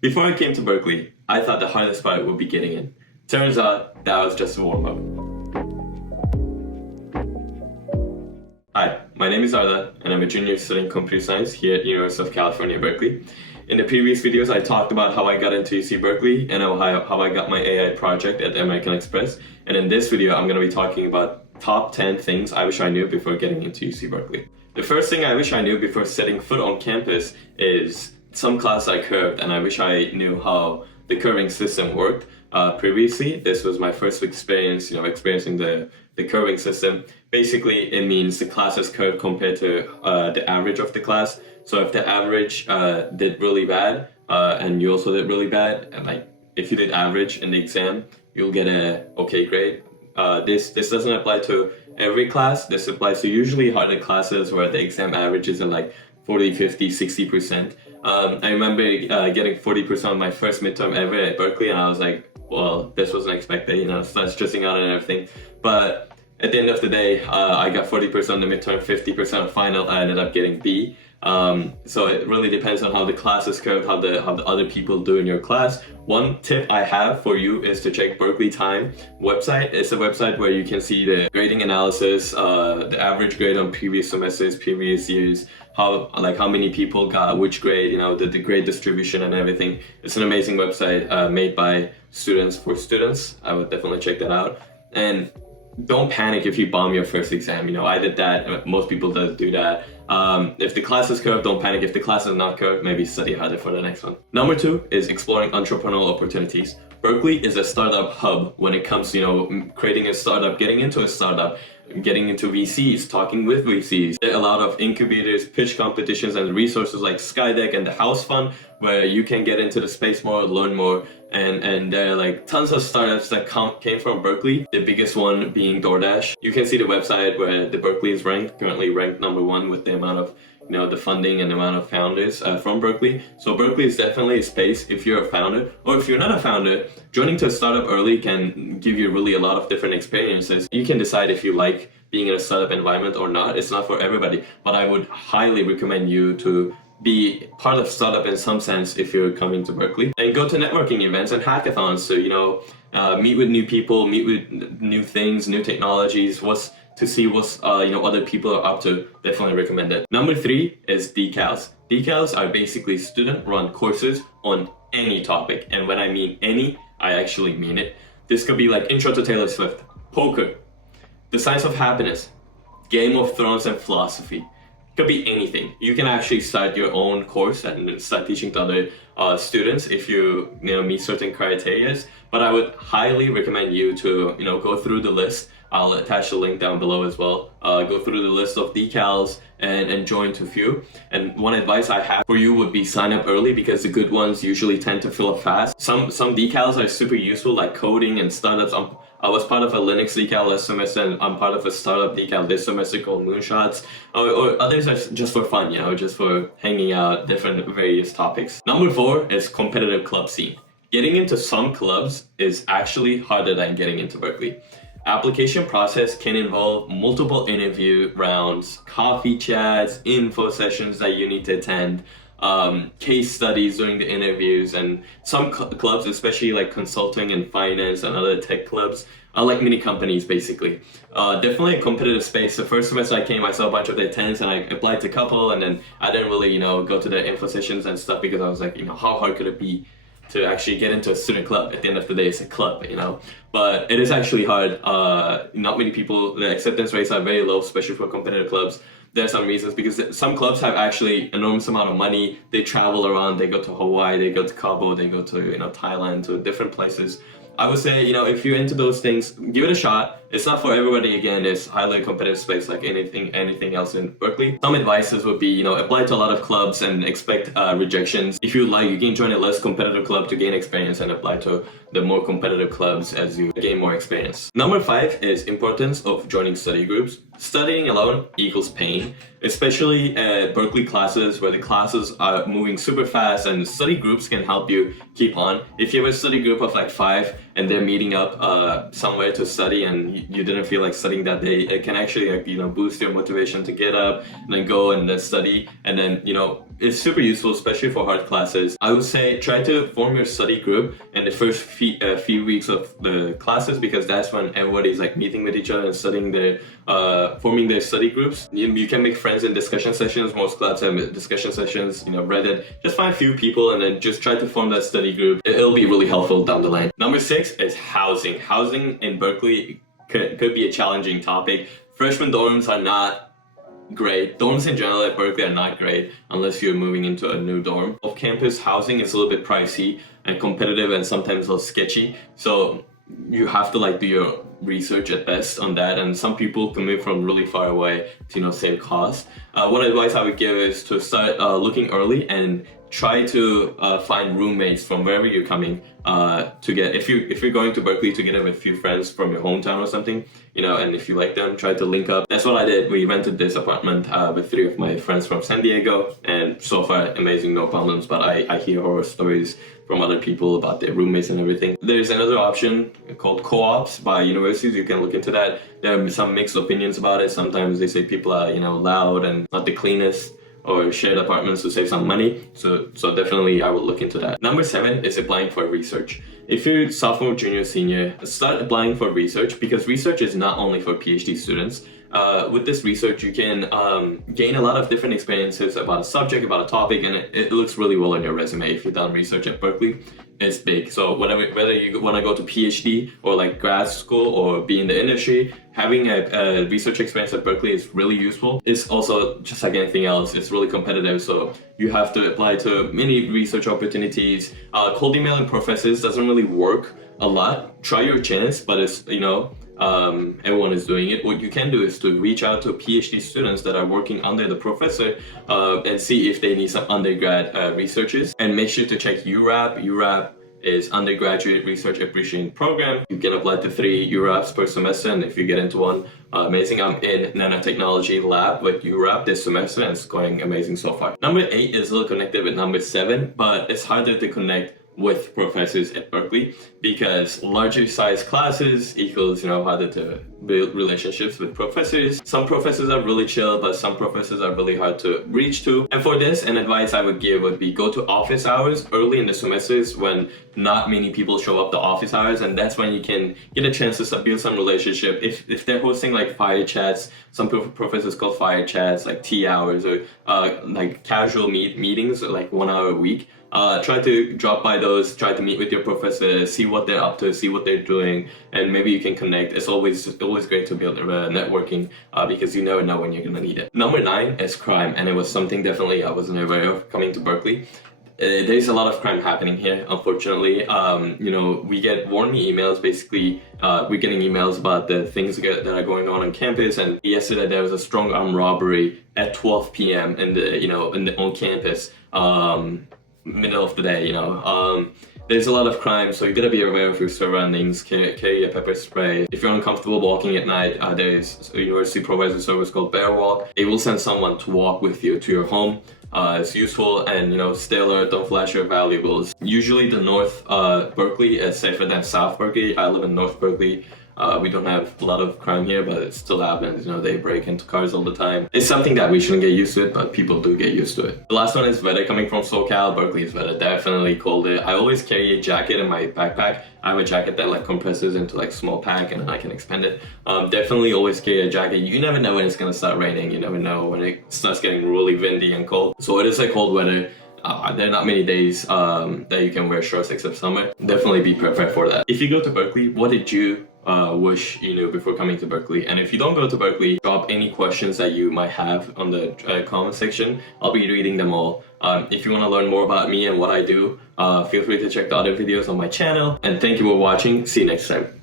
Before I came to Berkeley, I thought the hardest part would be getting in. Turns out that was just a warm-up. Hi, my name is Arda, and I'm a junior studying computer science here at University of California, Berkeley. In the previous videos, I talked about how I got into UC Berkeley and how I got my AI project at American Express. And in this video, I'm going to be talking about top 10 things I wish I knew before getting into UC Berkeley. The first thing I wish I knew before setting foot on campus is some class I curved, and I wish I knew how the curving system worked. Previously, this was my first experience, experiencing the curving system. Basically, it means the class is curved compared to the average of the class. So if the average did really bad, and you also did really bad, and if you did average in the exam, you'll get a okay grade. This doesn't apply to every class. This applies to usually harder classes where the exam averages are 40, 50, 60%. I remember getting 40% on my first midterm ever at Berkeley, and I was like, well, this wasn't expected, start stressing out and everything. But at the end of the day, I got 40% on the midterm, 50% on final. I ended up getting B. So it really depends on how the class is curved, how the other people do in your class. One tip I have for you is to check Berkeley Time website. It's a website where you can see the grading analysis, the average grade on previous semesters, previous years, how many people got which grade, the grade distribution and everything. It's an amazing website made by students for students. I would definitely check that out. And don't panic if you bomb your first exam. I did that. Most people do that. If the class is curved, don't panic. If the class is not curved, maybe study harder for the next one. Number 2 is exploring entrepreneurial opportunities. Berkeley is a startup hub when it comes to, creating a startup, getting into a startup, getting into VCs, talking with VCs. There are a lot of incubators, pitch competitions, and resources like Skydeck and the House Fund where you can get into the space more, learn more, and there are tons of startups that came from Berkeley, the biggest one being DoorDash. You can see the website where the Berkeley is currently ranked number 1 with the amount of the funding and the amount of founders from Berkeley. So Berkeley is definitely a space if you're a founder, or if you're not a founder, joining to a startup early can give you really a lot of different experiences. You can decide if you like being in a startup environment or not. It's not for everybody, but I would highly recommend you to be part of startup in some sense if you're coming to Berkeley, and go to networking events and hackathons to meet with new people, meet with new things, new technologies, to see what other people are up to. Definitely recommend it. Number 3 is DeCals. DeCals are basically student-run courses on any topic, and when I mean any, I actually mean it. This could be Intro to Taylor Swift, poker, the science of happiness, Game of Thrones, and philosophy. Could be anything. You can actually start your own course and start teaching to other students if you meet certain criteria. But I would highly recommend you to go through the list. I'll attach the link down below as well. Go through the list of DeCals and join to few. And one advice I have for you would be sign up early, because the good ones usually tend to fill up fast. Some DeCals are super useful, like coding and startups. I was part of a Linux decal last semester, and I'm part of a startup decal this semester called Moonshots. Or others are just for fun, just for hanging out, different various topics. Number 4 is competitive club scene. Getting into some clubs is actually harder than getting into Berkeley. Application process can involve multiple interview rounds, coffee chats, info sessions that you need to attend, case studies during the interviews, and some clubs, especially consulting and finance and other tech clubs, are like mini companies basically. Definitely a competitive space. The first semester I came, I saw a bunch of their tents and I applied to a couple, and then I didn't really go to the info sessions and stuff because I was like, how hard could it be to actually get into a student club? At the end of the day, it's a club, but it is actually hard. Not many people, the acceptance rates are very low, especially for competitive clubs. There are some reasons, because some clubs have actually enormous amount of money. They travel around, they go to Hawaii, they go to Cabo, they go to Thailand, to different places. I would say, if you're into those things, give it a shot. It's not for everybody. Again, it's highly competitive space like anything else in Berkeley. Some advices would be, apply to a lot of clubs and expect rejections. If you like, you can join a less competitive club to gain experience and apply to the more competitive clubs as you gain more experience. Number 5 is importance of joining study groups. Studying alone equals pain, especially at Berkeley classes where the classes are moving super fast, and study groups can help you keep on. If you have a study group of 5 and they're meeting up somewhere to study, and you didn't feel like studying that day, it can actually boost your motivation to get up and then go and then study. And then it's super useful, especially for hard classes. I would say try to form your study group in the first few weeks of the classes, because that's when everybody's like meeting with each other and studying their forming their study groups. You can make friends in discussion sessions. Most clubs have discussion sessions, Reddit. Just find a few people and then just try to form that study group. It'll be really helpful down the line. Number 6 is housing. Housing in Berkeley could be a challenging topic. Freshman dorms are not great. Dorms in general at Berkeley are not great unless you're moving into a new dorm. Off-campus housing is a little bit pricey and competitive and sometimes a little sketchy. So you have to do your research at best on that, and some people commute from really far away to save cost. One advice I would give is to start looking early and try to find roommates from wherever you're coming to get, if you're going to Berkeley, to get with a few friends from your hometown or something, and if you like them, try to link up. That's what I did. We rented this apartment with 3 of my friends from San Diego, and so far amazing, no problems, but I hear horror stories from other people about their roommates and everything. There's another option called co-ops by universities. You can look into that. There are some mixed opinions about it. Sometimes they say people are loud and not the cleanest, or shared apartments to save some money. So definitely I would look into that. Number 7 is applying for research. If you're sophomore, junior, senior, start applying for research, because research is not only for PhD students. With this research, you can gain a lot of different experiences about a subject, about a topic, and it looks really well on your resume if you've done research at Berkeley. It's big. So whether you want to go to PhD or grad school or be in the industry, having a research experience at Berkeley is really useful. It's also, just like anything else, it's really competitive. So you have to apply to many research opportunities. Cold emailing professors doesn't really work a lot. Try your chance, but it's, everyone is doing it. What you can do is to reach out to PhD students that are working under the professor and see if they need some undergrad researchers, and make sure to check URAP. URAP is Undergraduate Research Appreciation Program. You can apply to 3 URAPs per semester, and if you get into one, amazing. I'm in nanotechnology lab with URAP this semester, and it's going amazing so far. Number 8 is a little connected with number 7, but it's harder to connect with professors at Berkeley, because larger size classes equals harder to build relationships with professors. Some professors are really chill, but some professors are really hard to reach to. And for this, an advice I would give would be go to office hours early in the semesters when not many people show up to office hours, and that's when you can get a chance to build some relationship. If they're hosting fire chats, some professors call fire chats tea hours, or casual meetings 1 hour a week. Try to drop by those, try to meet with your professor, see what they're up to, see what they're doing, and maybe you can connect. It's always great to build networking because you never know when you're gonna need it. Number 9 is crime, and it was something definitely I wasn't aware of coming to Berkeley. There's a lot of crime happening here, unfortunately. We get warning emails. Basically, we're getting emails about the things that are going on campus. And yesterday there was a strong armed robbery at 12 p.m. on campus. Middle of the day, there's a lot of crime, so you gotta be aware of your surroundings. Carry a pepper spray. If you're uncomfortable walking at night, there's a university provides a service called Bear Walk. They will send someone to walk with you to your home. It's useful, and stay alert, don't flash your valuables. Usually the North Berkeley is safer than South Berkeley. I live in North Berkeley. We don't have a lot of crime here, but it still happens. They break into cars all the time. It's something that we shouldn't get used to it, but people do get used to it. The last one is weather. Coming from SoCal, Berkeley's weather definitely colder. I always carry a jacket in my backpack. I have a jacket that compresses into small pack, and I can expand it. Definitely always carry a jacket. You never know when it's gonna start raining. You never know when it starts getting really windy and cold. So it is cold weather. There are not many days that you can wear shorts except summer. Definitely be prepared for that. If you go to Berkeley, what did you wish you knew before coming to Berkeley? And if you don't go to Berkeley, drop any questions that you might have on the comment section. I'll be reading them all. If you want to learn more about me and what I do, feel free to check the other videos on my channel. And thank you for watching. See you next time.